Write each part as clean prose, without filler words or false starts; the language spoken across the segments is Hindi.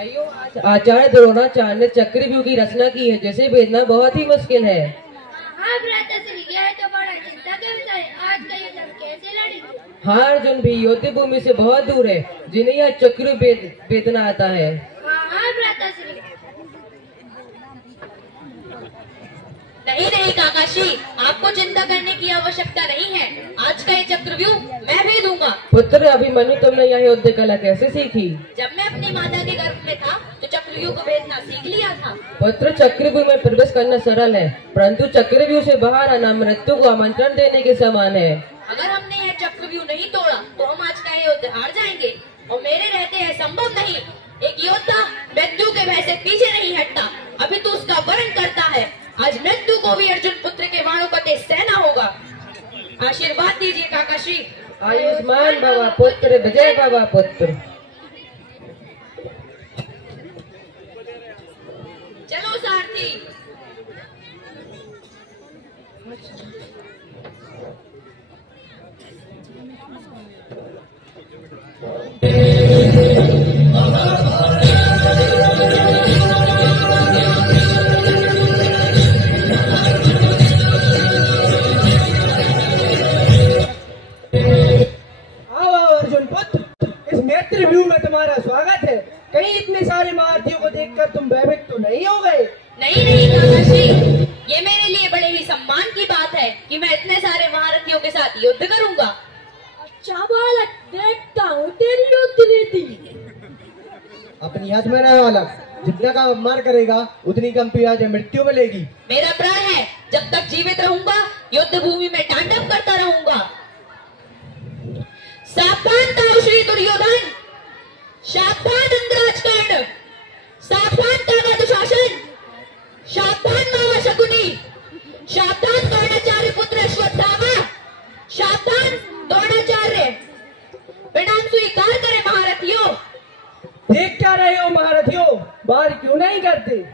भाइयों, आज आचार्य द्रोणाचार्य ने चक्रव्यूह की रचना की है, जिसे भेदना बहुत ही मुश्किल है। हाँ भ्राताश्री, यह तो बड़ा चिंता का विषय है। आज का युद्ध हम कैसे लड़ेंगे? हाँ अर्जुन भी युद्ध भूमि से बहुत दूर है, जिन्हें यह चक्रव्यूह भेदना आता है। हाँ भ्राताश्री। नहीं नहीं काकाश्री, आपको चिंता करने की आवश्यकता नहीं है। आज का ये चक्रव्यूह मैं भेदूंगा। पुत्र अभिमन्यु, तुमने यह युद्ध कला कैसे सीखी? जब मैं अपनी माता के गर्भ में था तो चक्रव्यूह को भेदना सीख लिया था। पुत्र चक्रव्यूह में प्रवेश करना सरल है, परंतु चक्रव्यूह से बाहर आना मृत्यु को आमंत्रण देने के समान है। अगर हमने यह चक्रव्यूह नहीं तोड़ा तो हम आज का ये युद्ध हार जाएंगे, और मेरे रहते यह संभव नहीं। एक योद्धा मृत्यु के भय से पीछे नहीं हटता, अभी तो उसका वर्ण करता है। आज मृत्यु को भी अर्जुन पुत्र के बाणों का तेज सहना होगा। आशीर्वाद दीजिए काकाश्री। आयुष्मान भवा पुत्र, विजय भवा पुत्र। चलो सारथी। कहीं इतने सारे महारथियों को देखकर तुम भयभीत तो नहीं हो गए? नहीं नहीं काकाश्री, ये मेरे लिए बड़े ही सम्मान की बात है कि मैं इतने सारे महारथियों के साथ युद्ध करूंगा। अच्छा बालक, देखता हूँ तेरी युद्ध नीति। अपनी याद में रहे बालक, जितना का अपमान करेगा उतनी कम पियाज मृत्यु मिलेगी। मेरा प्रण है जब तक जीवित रहूंगा युद्ध भूमि में तांडव करता रहूंगा। सावधान ताऊ श्री दुर्योधन, सावधान इंद्राज कर्ण, सावधान काका दुशासन, सावधान मामा शकुनी, सावधान द्रोणाचार्य पुत्र अश्वत्थामा, सावधान द्रोणाचार्य। प्रणाम स्वीकार करें महारथियों। देख क्या रहे हो महारथियों, बार क्यों नहीं करते?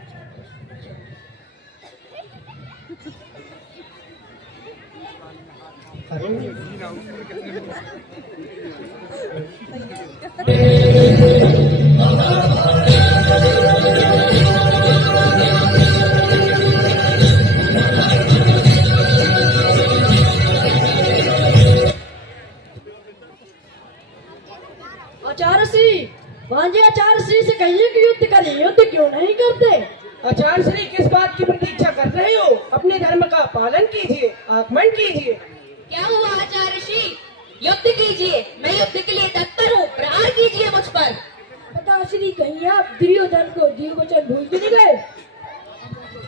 आचार्य श्री, भांजे आचार्य श्री से कहिए कि युद्ध करिए, युद्ध क्यों नहीं करते? आचार्य श्री, किस बात की प्रतीक्षा कर रहे हो? अपने धर्म का पालन कीजिए, आगमन कीजिए। क्या हुआ आचार्य श्री? युद्ध कीजिए, मैं युद्ध के लिए तत्पर हूँ। प्रहार कीजिए मुझ पर। पिताश्री, कहीं आप दुर्योधन को दीर्घवचन भूल तो नहीं गए?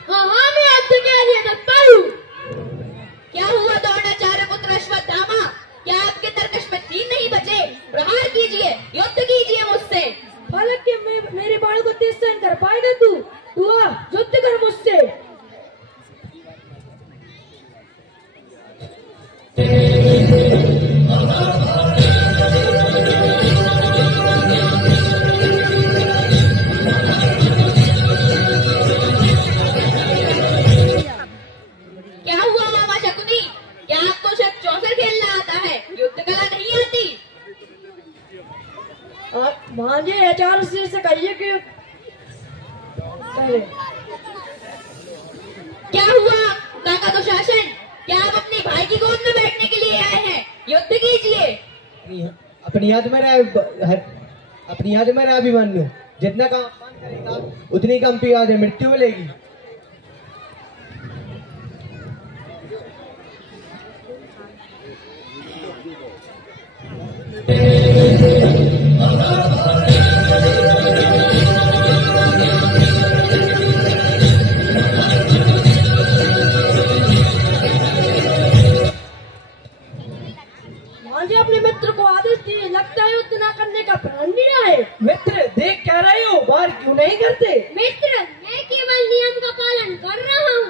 हाँ हाँ, मैं युद्ध के लिए तत्पर हूँ। क्या हुआ द्रोणाचार्य पुत्र अश्वत्थामा? क्या आपके तर्कश में 3 नहीं बचे? प्रहार कीजिए, युद्ध कीजिए मुझसे। बालक के मेरे बाण को तेज सहन कर पाएगा तू? तू आ, युद्ध कर मुझसे। क्या हुआ मामा शकुनी? क्या आपको सिर्फ चौसर खेलना आता है, युद्ध कला नहीं आती? भांजे आचार्य श्री से कहिए कि क्या हुआ काका दुशासन? क्या आप अपने भाई की गोद में बैठने के लिए आए हैं? युद्ध कीजिए। अपनी याद में रहे अभिमन्यु, जितना का अपमान करेगा उतनी कम पियाज मृत्यु मिलेगी। भांजे अपने मित्र को आदेश दिए, लगता है युद्ध न करने का प्रण लिया है। मित्र, देख क्या रहे हो, बार क्यों नहीं करते? मित्र, मैं केवल नियम का पालन कर रहा हूँ।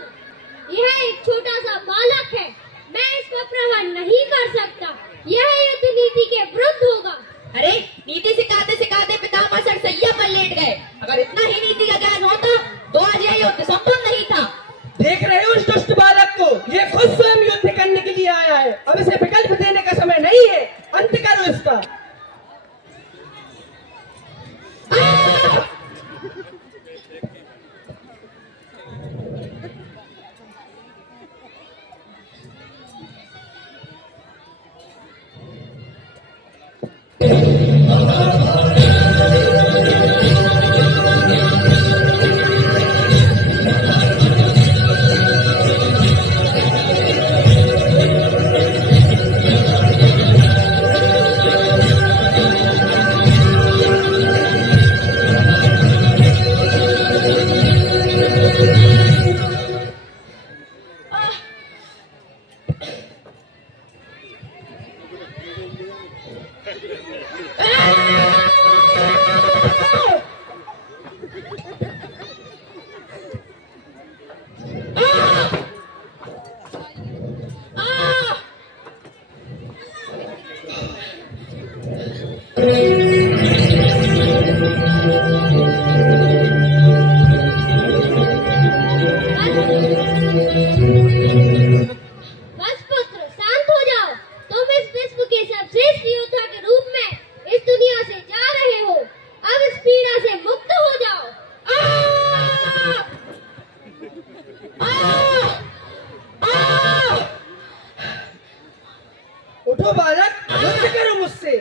यह एक छोटा सा बालक है, मैं इसका प्रहार नहीं कर सकता। यह युद्ध नीति के विरुद्ध होगा। अरे नीति सिखाते सिखाते पितामह सरसैया पर लेट गए। अगर इतना ही नीति का ज्ञान होता तो आज यह युद्ध संभव नहीं था। देख रहे हो उस दुष्ट बालक को, ये खुद स्वयं युद्ध करने के लिए आया है। अब इसे विकल्प देने का समय नहीं है, अंत करो इसका। बस पुत्र, शांत हो जाओ। तुम इस विश्व के सर्वश्रेष्ठ योद्धा के रूप में इस दुनिया से जा रहे हो। अब इस पीड़ा से मुक्त हो जाओ। उठो बालक, युद्ध करो मुझसे।